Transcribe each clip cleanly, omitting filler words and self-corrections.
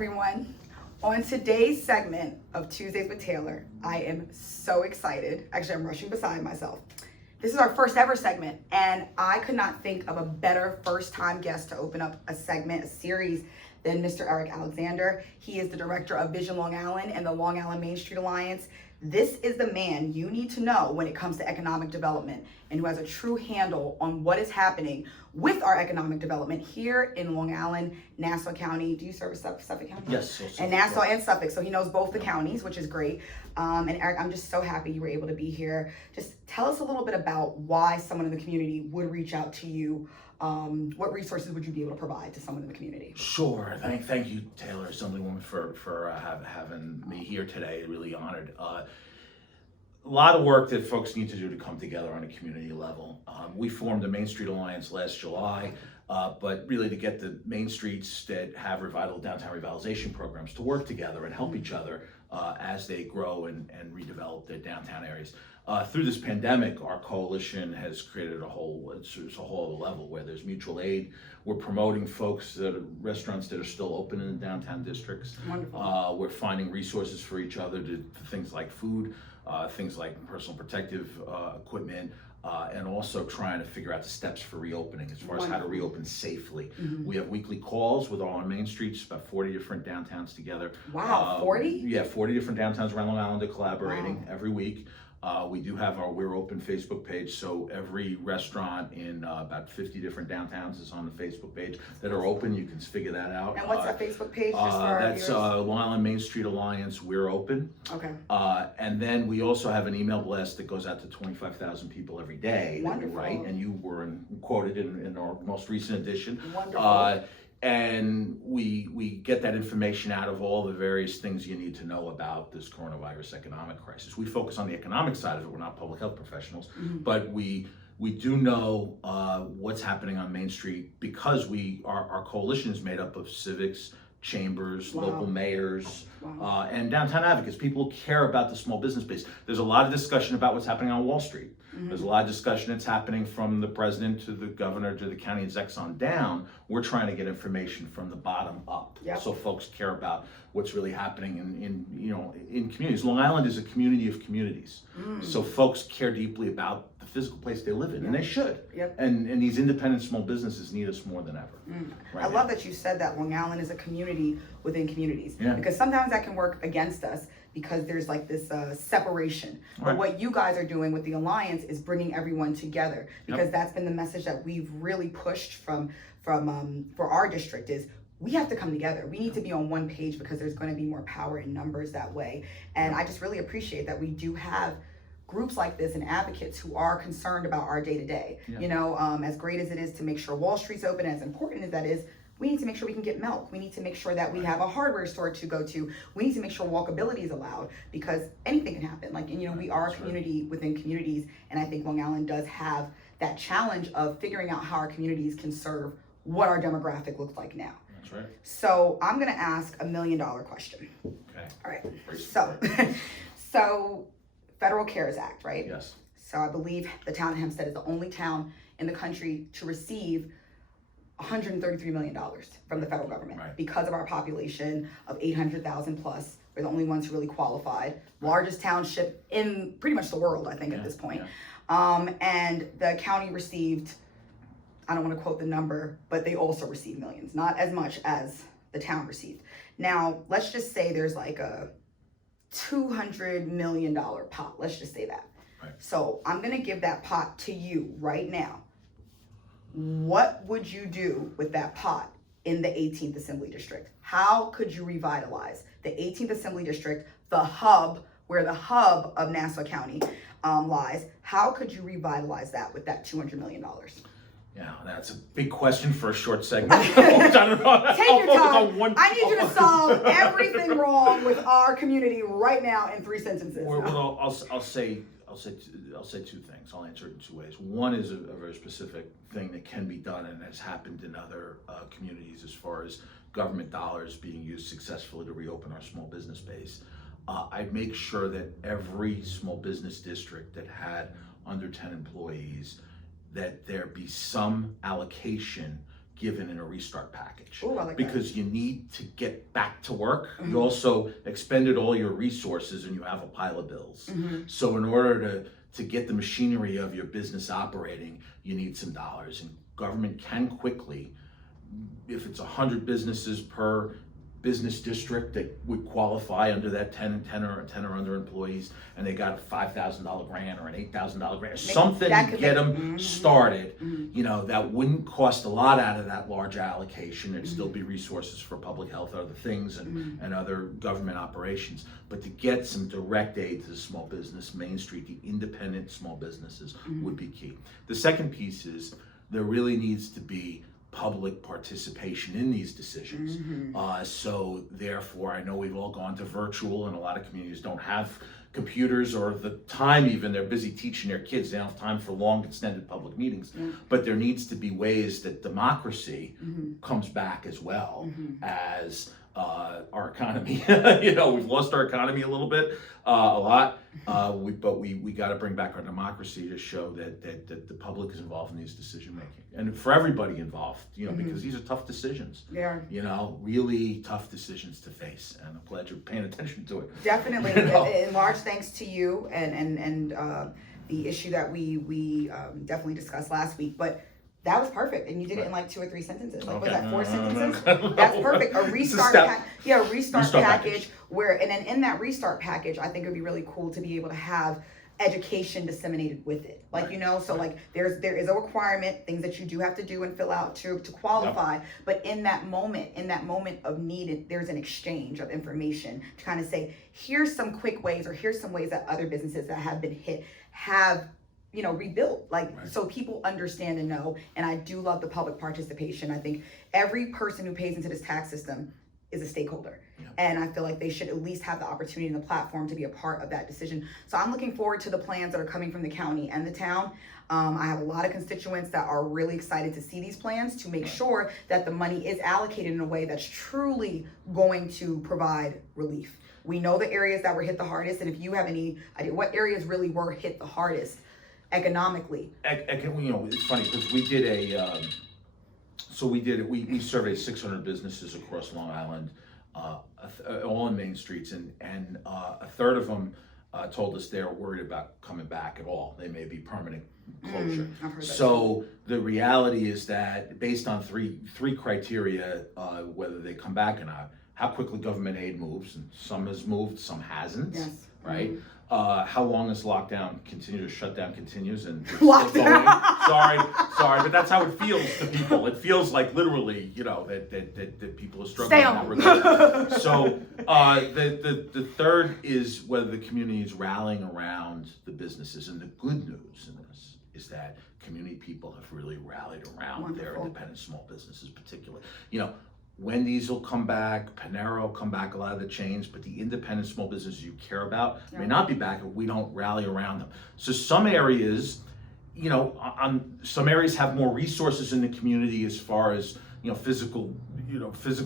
everyone. On today's segment of Tuesdays with Taylor, I am so excited. Actually, I'm rushing beside myself. This is our first ever segment, and I could not think of a better first-time guest to open up a segment, a series, than Mr. Eric Alexander. He is the director of Vision Long Island and the Long Island Main Street Alliance. This is the man you need to know when it comes to economic development and who has a true handle on what is happening with our economic development here in Long Island, Nassau County. Do you service Suffolk County? Yes. And Nassau and Suffolk, so he knows both the counties, which is great. And Eric, I'm just so happy you were able to be here. Just tell us a little bit about why someone in the community would reach out to you. What resources would you be able to provide to someone in the community? Sure. Thank you, Taylor, Assemblywoman, for having me here today. Really honored. A lot of work that folks need to do to come together on a community level. We formed the Main Street Alliance last July, but really to get the main streets that have downtown revitalization programs to work together and help each other as they grow and redevelop their downtown areas. Through this pandemic, our coalition has created a whole other level where there's mutual aid. We're promoting restaurants that are still open in the downtown districts. Wonderful. We're finding resources for each other to things like food, things like personal protective equipment, and also trying to figure out the steps for reopening as far as how to reopen safely. Mm-hmm. We have weekly calls with all our main streets, about 40 different downtowns together. Wow, 40? Yeah, 40 different downtowns around Long Island are collaborating every week. We do have our We're Open Facebook page, so every restaurant in about 50 different downtowns is on the Facebook page that are open. You can figure that out. And what's that Facebook page? Just for that's Long Island Main Street Alliance, We're Open. Okay. And then we also have an email blast that goes out to 25,000 people every day. Wonderful. Right, and you were quoted in our most recent edition. Wonderful. And we get that information out of all the various things you need to know about this coronavirus economic crisis. We focus on the economic side of it. We're not public health professionals, but we do know what's happening on Main Street because our coalition is made up of civics, chambers, local mayors, and downtown advocates, people who care about the small business base. There's a lot of discussion about what's happening on Wall Street. There's a lot of discussion that's happening from the president to the governor to the county execs on down. We're trying to get information from the bottom up, so folks care about what's really happening in communities. Long Island is a community of communities, so folks care deeply about the physical place they live in, and they should. And these independent small businesses need us more than ever. I love that you said that Long Island is a community within communities, because sometimes that can work against us because there's like this separation. But what you guys are doing with the Alliance is bringing everyone together, because that's been the message that we've really pushed for our district is we have to come together. We need to be on one page because there's going to be more power in numbers that way. And I just really appreciate that we do have groups like this and advocates who are concerned about our day-to-day. You know, as great as it is to make sure Wall Street's open, as important as that is, we need to make sure we can get milk. We need to make sure that we have a hardware store to go to. We need to make sure walkability is allowed, because anything can happen. Like, and, we are a community within communities, and I think Long Island does have that challenge of figuring out how our communities can serve what our demographic looks like now. That's right. So I'm gonna ask $1 million question. Okay. All right. So Federal CARES Act, right? Yes. So I believe the town of Hempstead is the only town in the country to receive $133 million from the federal government because of our population of 800,000 plus. We're the only ones who really qualified. Largest township in pretty much the world, I think, at this point. And the county received, I don't want to quote the number, but they also received millions, not as much as the town received. Now, let's just say there's like a $200 million pot. Let's just say that. So I'm going to give that pot to you right now. What would you do with that pot in the 18th Assembly District? How could you revitalize the 18th Assembly District, the hub, where the hub of Nassau County lies? How could you revitalize that with that $200 million? Yeah, that's a big question for a short segment. Take your time. I need you to solve everything wrong with our community right now in 3 sentences. Well, I'll say two things. I'll answer it in 2 ways. One is a very specific thing that can be done and has happened in other communities as far as government dollars being used successfully to reopen our small business base. I'd make sure that every small business district that had under 10 employees, that there be some allocation given in a restart package. Ooh, I like that. Because you need to get back to work. Mm-hmm. You also expended all your resources and you have a pile of bills. Mm-hmm. So in order to get the machinery of your business operating, you need some dollars. And government can quickly, if it's 100 businesses per business district that would qualify under that 10 or under employees, and they got a $5,000 grant or an $8,000 grant, something to get them started, you know, that wouldn't cost a lot out of that large allocation. There'd still be resources for public health, other things, and other government operations. But to get some direct aid to the small business, Main Street, the independent small businesses would be key. The second piece is there really needs to be public participation in these decisions. So therefore, I know we've all gone to virtual, and a lot of communities don't have computers or the time even. They're busy teaching their kids. They don't have time for long, extended public meetings. But there needs to be ways that democracy comes back as well as our economy. You know, we've lost our economy a little bit, a lot. But we got to bring back our democracy to show that the public is involved in these decision making, and for everybody involved. You know, because these are tough decisions. Yeah. You know, really tough decisions to face, and I'm glad you're paying attention to it. Definitely, You know? and large thanks to you and the issue that we definitely discussed last week, but. That was perfect, and you did it in like 2 or 3 sentences. Like, was that 4 sentences? That's perfect. A restart restart package where, and then in that restart package, I think it would be really cool to be able to have education disseminated with it. Like, you know, so like there is a requirement, things that you do have to do and fill out to qualify, but in that moment of need, there's an exchange of information to kind of say, here's some quick ways, or here's some ways that other businesses that have been hit have, you know, rebuilt, like, so people understand and know. And I do love the public participation. I think every person who pays into this tax system is a stakeholder. And I feel like they should at least have the opportunity and the platform to be a part of that decision. So I'm looking forward to the plans that are coming from the county and the town. I have a lot of constituents that are really excited to see these plans to make sure that the money is allocated in a way that's truly going to provide relief. We know the areas that were hit the hardest, and if you have any idea what areas really were hit the hardest economically. You know, it's funny because we did we surveyed 600 businesses across Long Island, all in main streets, and a third of them told us they're worried about coming back at all. They may be permanent closure. I've heard that So the reality is that based on three criteria, whether they come back or not, how quickly government aid moves, and some has moved, some hasn't. Yes. Right? How long this lockdown continues, shutdown continues, and it's Lockdown. sorry, but that's how it feels to people. It feels like literally, you know, that people are struggling in that regard. So the third is whether the community is rallying around the businesses, and the good news in this is that community people have really rallied around their independent small businesses, particularly. You know, Wendy's will come back, Panera will come back, a lot of the chains, but the independent small businesses you care about may not be back if we don't rally around them. So some areas, you know, some areas have more resources in the community as far as, you know, physical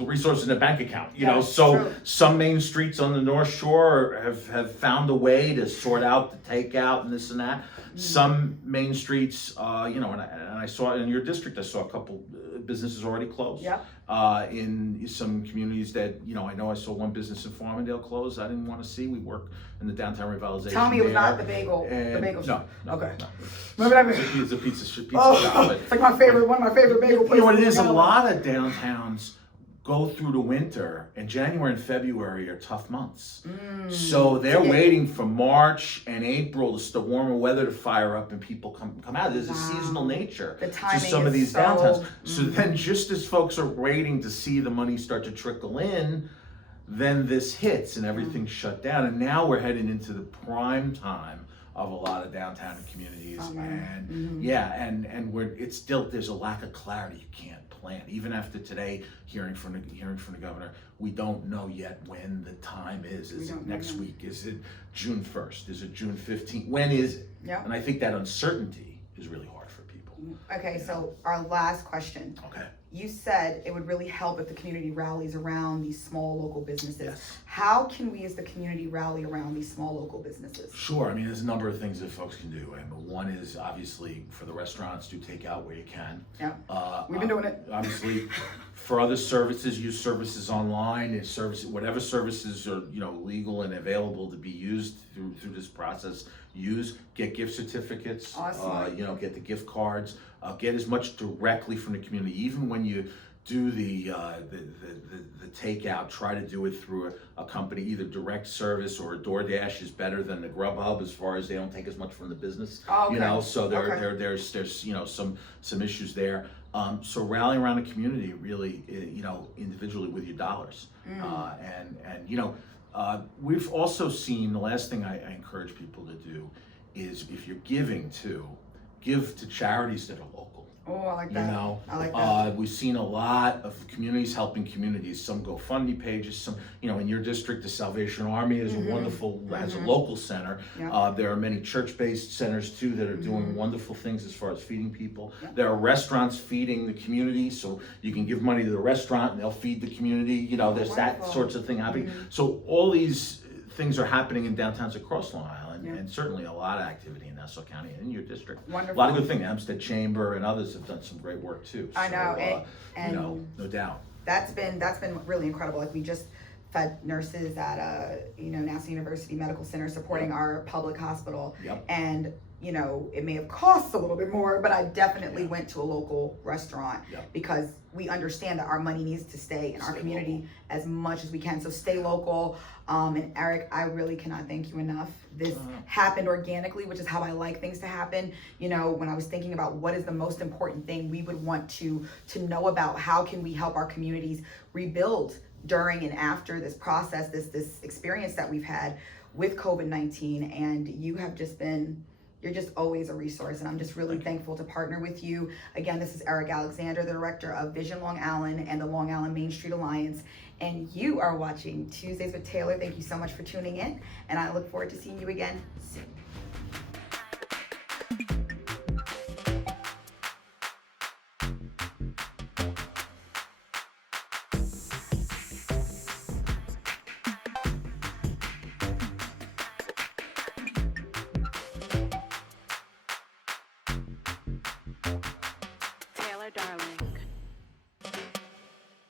resources in a bank account, you know. So some main streets on the North Shore have found a way to sort out the takeout and this and that. Some main streets, you know, and I saw in your district, I saw a couple businesses already closed. In some communities that, you know, I saw one business in Farmingdale close. I didn't want to see. We work in the downtown revitalization. Tell me it was there. not the bagel. The bagel shop. No. Okay. No. Remember that? It's a pizza shop. It's like one of my favorite bagel places. You know what it is? A lot of downtowns go through the winter, and January and February are tough months. So they're waiting for March and April to the warmer weather to fire up and people come out. There's a seasonal nature to some of these downtowns. So then just as folks are waiting to see the money start to trickle in, then this hits and everything's shut down. And now we're heading into the prime time of a lot of downtown communities. And it's still, there's a lack of clarity. You can't plan. Even after today, hearing from the governor, we don't know yet when the time is. Is it next week? Is it June 1st? Is it June 15th? When is it? And I think that uncertainty is really hard for people. Okay, so our last question. Okay. you said it would really help if the community rallies around these small local businesses. Yes. How can we as the community rally around these small local businesses? Sure. I mean, there's a number of things that folks can do. And one is obviously for the restaurants, do takeout where you can. Yeah. We've been doing it. Obviously, for other services, use services online. And whatever services are legal and available to be used through this process. Get gift certificates. Awesome. Get the gift cards. Get as much directly from the community. Even when you do the takeout, try to do it through a company, either direct service or a DoorDash is better than the Grubhub as far as they don't take as much from the business. Oh, okay. So there's some issues there. So rallying around the community really, individually with your dollars. We've also seen, the last thing I encourage people to do is if you're give to charities that are local. Oh, I like that. I like that. We've seen a lot of communities helping communities. Some GoFundMe pages. Some, in your district, the Salvation Army is has a local center. Yeah. There are many church-based centers too that are doing wonderful things as far as feeding people. Yeah. There are restaurants feeding the community, so you can give money to the restaurant and they'll feed the community. There's that sorts of thing happening. So all these things are happening in downtowns across Long Island, and certainly a lot of activity in Nassau County and in your district. Wonderful. A lot of good things. Hempstead Chamber and others have done some great work too. I know, So, and no doubt. That's been really incredible. Like we just fed nurses at Nassau University Medical Center supporting our public hospital. Yep. And it may have cost a little bit more, but I definitely went to a local restaurant because we understand that our money needs to stay in our community as much as we can. So stay local. And Eric, I really cannot thank you enough. This happened organically, which is how I like things to happen. When I was thinking about what is the most important thing we would want to know about, how can we help our communities rebuild during and after this process, this experience that we've had with COVID-19, and you're just always a resource, and I'm just really thankful to partner with you. Again, this is Eric Alexander, the Director of Vision Long Island and the Long Island Main Street Alliance, and you are watching Tuesdays with Taylor. Thank you so much for tuning in, and I look forward to seeing you again soon.